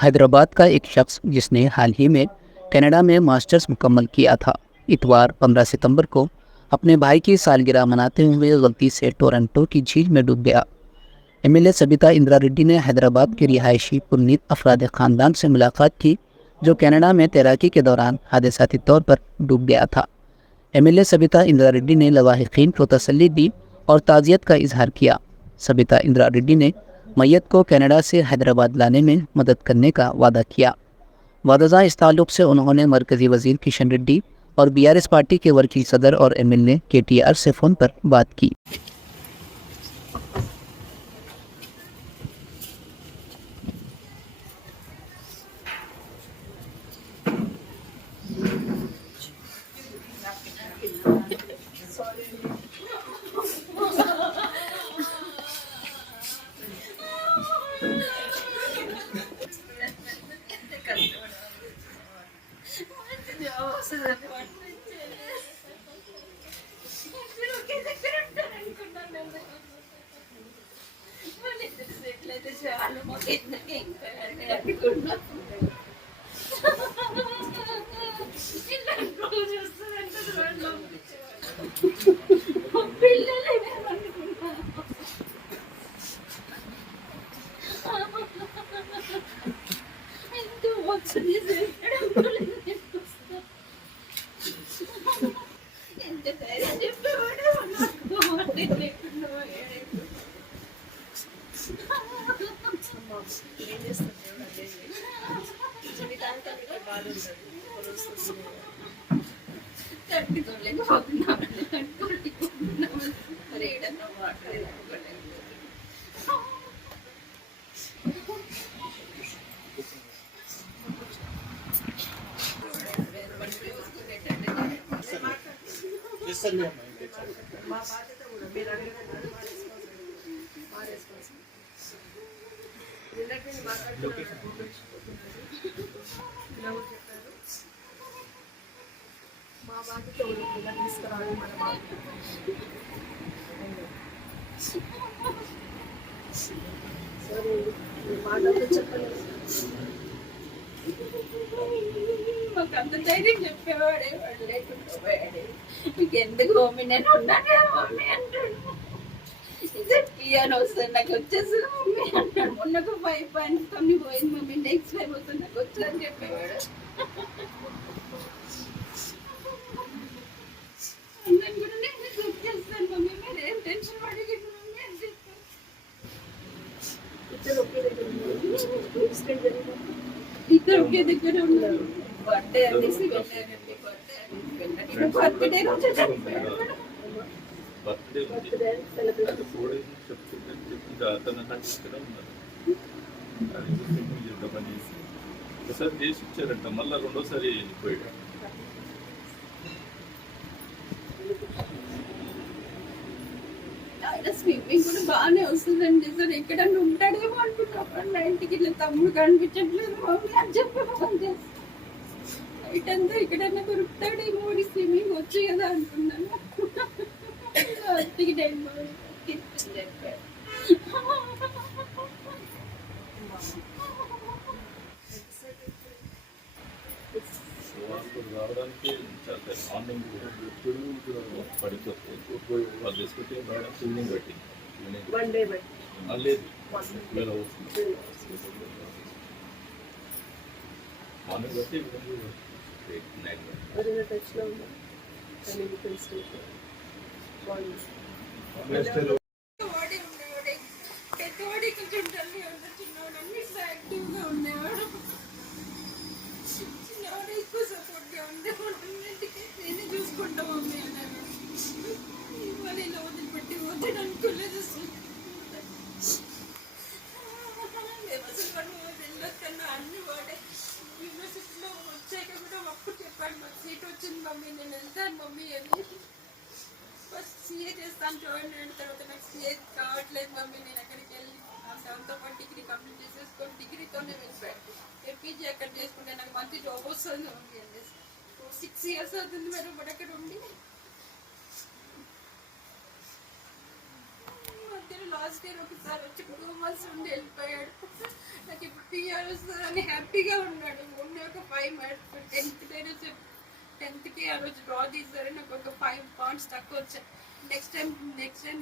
हैदराबाद का एक शख्स जिसने हाल ही में कनाडा में मास्टर्स मुकम्मल किया था, इतवार 15 सितंबर को अपने भाई की सालगिरह मनाते हुए गलती से टोरंटो की झील में डूब गया। एमएलए सबिता इंदिरा रेड्डी ने हैदराबाद के रिहायशी पुनीत अफराद ख़ानदान से मुलाकात की, जो कनाडा में तैराकी के दौरान हादसाती तौर पर डूब गया था। एमएलए सबिता इंदिरा रेड्डी ने लवाहिकीन को तसल्ली दी और ताज़ियत का इजहार किया। सबिता इंदिरा रेड्डी ने मैयत को कनाडा से हैदराबाद लाने में मदद करने का वादा किया। वादजा इस ताल्लुक से उन्होंने मरकज़ी वज़ीर किशन रेड्डी और बीआरएस पार्टी के वर्किंग सदर और एमएलए केटीआर से फ़ोन पर बात की। మాకంత ధైర్యం చెప్పేవాడే వాడు లేకుండా పోయాడే. మీకు ఎందుకు మమ్మీ నేను ఉన్నాను కదా మమ్మీ అంటాడు. పియానో వస్తుంది నాకు వచ్చేస్తుంది మమ్మీ అంటాడు. మొన్నకు 5 పాయింట్స్ కమ్మి పోయింది మమ్మీ, నెక్స్ట్ 5 వస్తుంది నాకు వచ్చి అని చెప్పేవాడు. నేను కూడా నేను వచ్చేస్తాను మమ్మీ, మీరు ఏం టెన్షన్ పడకండి మమ్మీ అని చెప్పాను. ఇద్దరు ఒకే దగ్గర ఉన్నారు. బర్త్డే అనేసి వెళ్ళారండి. బర్త్డే రోజు బర్త్డే సెలబ్రేషన్ 4 డేస్ చెప్తుందని చెప్పి అతను నాకు ఇక్కడ ఉన్నారు. అది సింపుల్ చేద్దామని ఒకసారి చేసి ఇచ్చారంట, మళ్ళీ రెండోసారి వెళ్ళిపోయాడు. స్విమ్మింగ్ కూడా బాగానే వస్తుందండి సార్. ఎక్కడన్నా ఉంటాడేమో అనుకుంటున్నాం. నా ఇంటికి ఇట్లా తమ్ముడు కనిపించట్లేదు మమ్మీ అని చెప్పి ఫోన్ చేసి నైట్ అంతా ఎక్కడన్నా దొరుకుతాడేమో స్విమ్మింగ్ వచ్చు కదా అనుకున్నాను. అతికి టైం చెప్పాడు. రావడానికి చాలా మార్నింగ్ పడిపోతే వాళ్ళు తీసుకుంటే రావడం ఈవినింగ్ పట్టింది. లేదు మార్నింగ్ బట్టి ఈవినింగ్ 8-9 పెద్దవాడి కొంచెం తల్లి ఉన్న చిన్నవాడు అన్నిట్లో యాక్టివ్గా ఉండేవాడు. చిన్నవాడు ఎక్కువ సపోర్ట్గా ఉండేవాడు. అన్నింటికి నేనే చూసుకుంటాం మమ్మీ అన్నాడు. ఇవాళ ఇలా వదిలిపెట్టి వద్దని అనుకోలేదు అసలు. వెళ్ళొద్దన్నా అన్ని వాడే. యూనివర్సిటీలో వచ్చాక కూడా అప్పుడు చెప్పాడు, మాకు సీట్ వచ్చింది మమ్మీ, నేను వెళ్తాను మమ్మీ అని. ఫస్ట్ సీఏ చేస్తాను జాయిన్ అయిన తర్వాత నాకు సీఏ కావట్లేదు మమ్మీ, నేను అక్కడికి వెళ్ళి దాంతో పాటు డిగ్రీ కంప్లీట్ చేసేసుకొని డిగ్రీతోనే వెళ్ళిపోయాను. పీజీ అక్కడ చేసుకుంటే నాకు మంచి జాబ్ వస్తుంది మమ్మీ అని. 6 years అవుతుంది మేడం బట్ అక్కడ ఉండి. మధ్యలో లాస్ట్ ఇయర్ ఒకసారి వచ్చి 2 months ఉండి వెళ్ళిపోయాడు. నాకు ఇప్పుడు పిఆర్ వస్తుందని హ్యాపీగా ఉన్నాడు. ఓన్లీ ఒక 5 minutes 10th ఆ రోజు డ్రా తీసారు. నాకు ఒక 5 pounds తక్కువ వచ్చాయి. నెక్స్ట్ టైం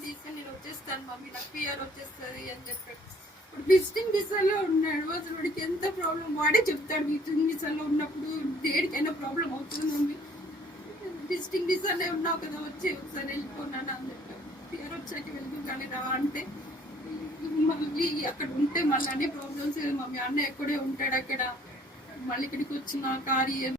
తీసాను, నేను వచ్చేస్తాను మమ్మీ, నాకు పిఆర్ వచ్చేస్తుంది అని చెప్పాడు. ఇప్పుడు విజిటింగ్ వీసాలో ఉన్నాడు. అసలు వాడికి ఎంత ప్రాబ్లం వాడే చెప్తాడు. విజిటింగ్ వీసాలో ఉన్నప్పుడు దేనికైనా ప్రాబ్లం అవుతుంది మమ్మీ, విజిటింగ్ వీసాలో ఉన్నావు కదా, వచ్చి ఒకసారి వెళ్ళిపోన్నాను అని చెప్పాడు. పిఆర్ వచ్చాక వెళ్తూ కానీ రా అంటే మళ్ళీ అక్కడ ఉంటే మళ్ళీ అన్ని ప్రాబ్లమ్స్ మమ్మీ. అన్న ఎక్కడే ఉంటాడు అక్కడ, మళ్ళీ ఇక్కడికి వచ్చిన కార్యం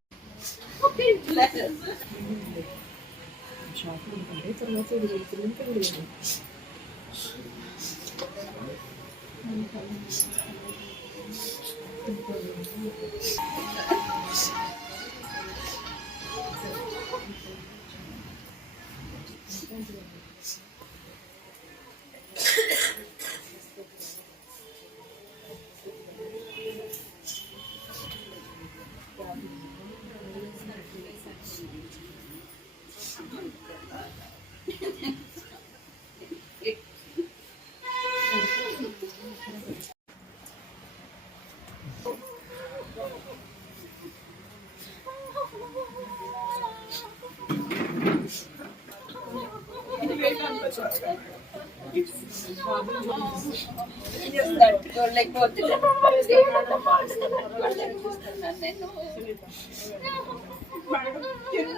లేకపోతే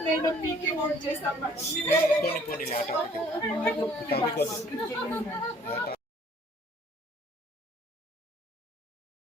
నేను పీకే ఓట్ చేస్తాను మేడం. పోనీ ఆట